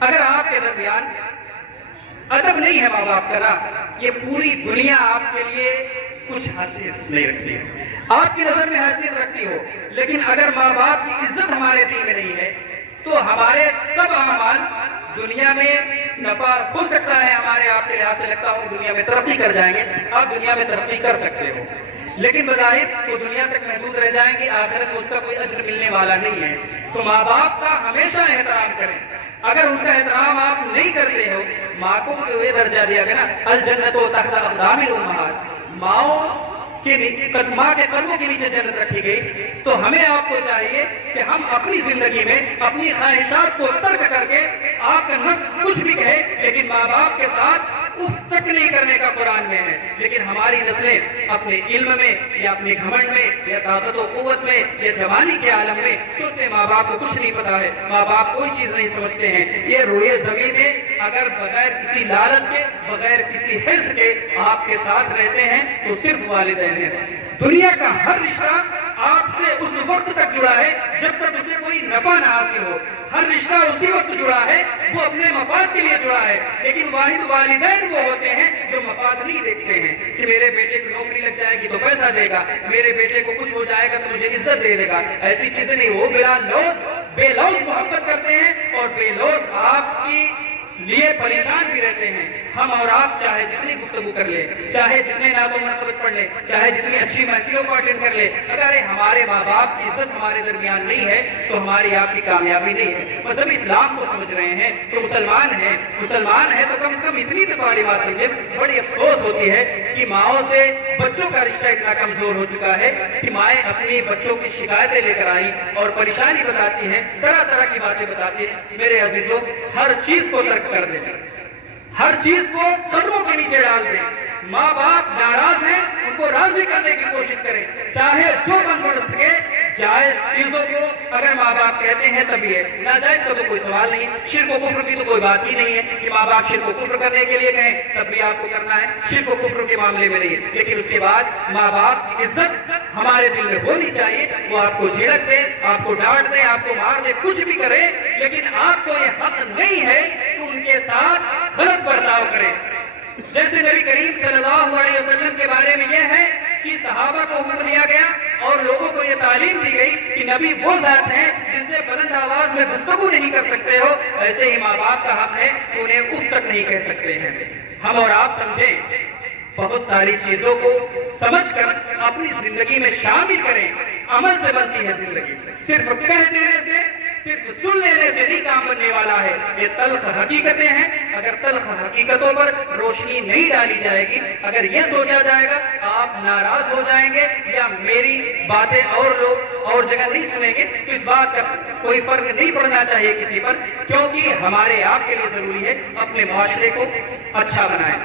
اگر آپ کے درمیان ادب نہیں ہے ماں باپ کا، یہ پوری دنیا آپ کے لیے کچھ حیثیت نہیں رکھتی ہے، آپ کی نظر میں حیثیت رکھتی ہو، لیکن اگر ماں باپ کی عزت ہمارے دل میں نہیں ہے تو ہمارے سب اعمال دنیا میں نفع ہو سکتا ہے، ہمارے آپ کے لحاظ سے لگتا ہو کہ دنیا میں ترقی کر جائیں گے، آپ دنیا میں ترقی کر سکتے ہو، لیکن بظاہر تو دنیا تک محدود رہ جائیں گے، آخرت میں اس کا کوئی اجر ملنے والا نہیں ہے۔ تو ماں باپ کا ہمیشہ احترام کریں، اگر ان کا احترام آپ نہیں کرتے ہو، ماں کو یہ درجہ دیا گیا نا الجنت تحت اقدام الامہات، ماں کے قدموں کے نیچے جنت رکھی گئی، تو ہمیں آپ کو چاہیے کہ ہم اپنی زندگی میں اپنی خواہشات کو ترک کر کے، آپ کا نفس کچھ بھی کہے لیکن ماں باپ کے ساتھ اف تک نہیں کرنے کا قرآن میں ہے، لیکن ہماری نسلیں اپنے علم میں یا اپنے گھمنڈ میں یا طاقت و قوت میں یا جوانی کے عالم میں سوچتے ماں باپ کو کچھ نہیں پتا ہے، ماں باپ کوئی چیز نہیں سمجھتے ہیں۔ یہ روئے زمین میں اگر بغیر کسی لالچ کے، بغیر کسی حرص کے آپ کے ساتھ رہتے ہیں تو صرف والدین ہیں۔ دنیا کا ہر رشتہ آپ سے اس وقت تک جڑا ہے جب تک اسے کوئی نفع نہ حاصل ہو، ہر رشتہ اسی وقت جڑا ہے وہ اپنے مفاد کے لیے جڑا ہے، لیکن واحد والدین وہ ہوتے ہیں جو مفاد نہیں دیکھتے ہیں کہ میرے بیٹے کو نوکری لگ جائے گی تو پیسہ دے گا، میرے بیٹے کو کچھ ہو جائے گا تو مجھے عزت دے دے گا، ایسی چیزیں نہیں، وہ بے لوز محبت کرتے ہیں اور بے لوز آپ کی لیے پریشان بھی رہتے ہیں۔ ہم اور آپ چاہے جتنی گفتگو کر لیں، چاہے جتنے نعت و مرتبت پڑھ لیں، چاہے جتنی اچھی محفلوں کو اٹینڈ کر لیں، اگر ہمارے ماں باپ کی عزت ہمارے درمیان نہیں ہے تو ہماری آپ کی کامیابی نہیں ہے۔ مذہب اسلام کو سمجھ رہے ہیں تو مسلمان ہے تو کم از کم اتنی تو بڑی بات سمجھے۔ بڑی افسوس ہوتی ہے کہ ماؤں سے بچوں کا رشتہ اتنا کمزور ہو چکا ہے کہ مائیں اپنی بچوں کی شکایتیں لے کر آئیں اور پریشانی بتاتی ہیں، طرح طرح کی باتیں بتاتی ہیں۔ میرے عزیزوں، ہر چیز کو ترک کر دیں، ہر چیز کو قدموں کے نیچے ڈال دیں۔ ماں باپ ناراض ہیں، ان کو راضی کرنے کی کوشش کریں، چاہے جو بن پڑ سکے۔ جائز چیزوں کو اگر ماں باپ کہتے ہیں تبھی ہے، ناجائز کا تو کوئی سوال نہیں، شرک و کفر کی تو کوئی بات ہی نہیں ہے کہ ماں باپ شرک و کفر کرنے کے لیے کہیں تب بھی آپ کو کرنا ہے، شرک و کفر کے معاملے میں نہیں ہے، لیکن اس کے بعد ماں باپ کی عزت ہمارے دل میں ہونی چاہیے۔ وہ آپ کو جھڑک دے، آپ کو ڈانٹ دے، آپ کو مار دے، کچھ بھی کرے، لیکن آپ کو یہ حق نہیں ہے کہ ان کے ساتھ غلط برتاؤ کریں۔ جیسے نبی کریم صلی اللہ علیہ وسلم کے بارے میں یہ ہے کہ صحابہ کو حکم دیا گیا اور لوگوں کو یہ تعلیم دی گئی کہ نبی وہ ذات ہیں جن سے بلند آواز میں گفتگو نہیں کر سکتے ہو، ایسے ہی ماں باپ کا حق ہے کہ انہیں اف تک نہیں کہہ سکتے ہیں۔ ہم اور آپ سمجھیں، بہت ساری چیزوں کو سمجھ کر اپنی زندگی میں شامل کریں، عمل سے بنتی ہے زندگی، صرف کہہ دینے سے، صرف سن لینے سے نہیں کام بننے والا ہے۔ یہ تلخ حقیقتیں ہیں، اگر تلخ حقیقتوں پر روشنی نہیں ڈالی جائے گی، اگر یہ سوچا جائے گا آپ ناراض ہو جائیں گے یا میری باتیں اور لوگ اور جگہ نہیں سنیں گے، تو اس بات کا کوئی فرق نہیں پڑنا چاہیے کسی پر، کیونکہ ہمارے آپ کے لیے ضروری ہے اپنے معاشرے کو اچھا بنائیں۔